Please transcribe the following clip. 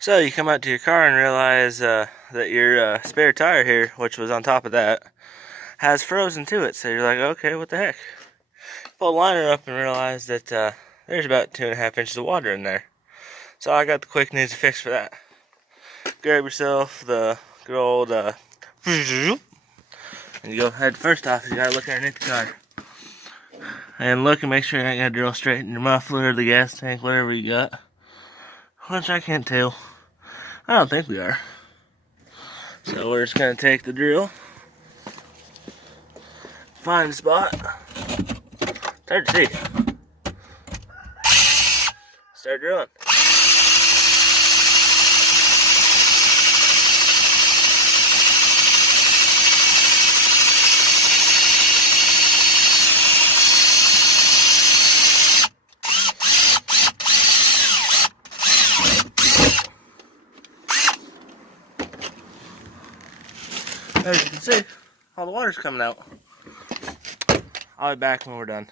So you come out to your car and realize that your spare tire here, which was on top of that, has frozen to it. So you're like, okay, what the heck? Pull the liner up and realize that there's about 2.5 inches of water in there. So I got the quick and easy fix for that. Grab yourself the good old and you go ahead. First off, you gotta look underneath the car and look and make sure you ain't got to drill straight in your muffler, the gas tank, whatever you got. Which I can't tell. I don't think we are. So we're just gonna take the drill, find a spot, start to see, start drilling. As you can see, all the water's coming out. I'll be back when we're done.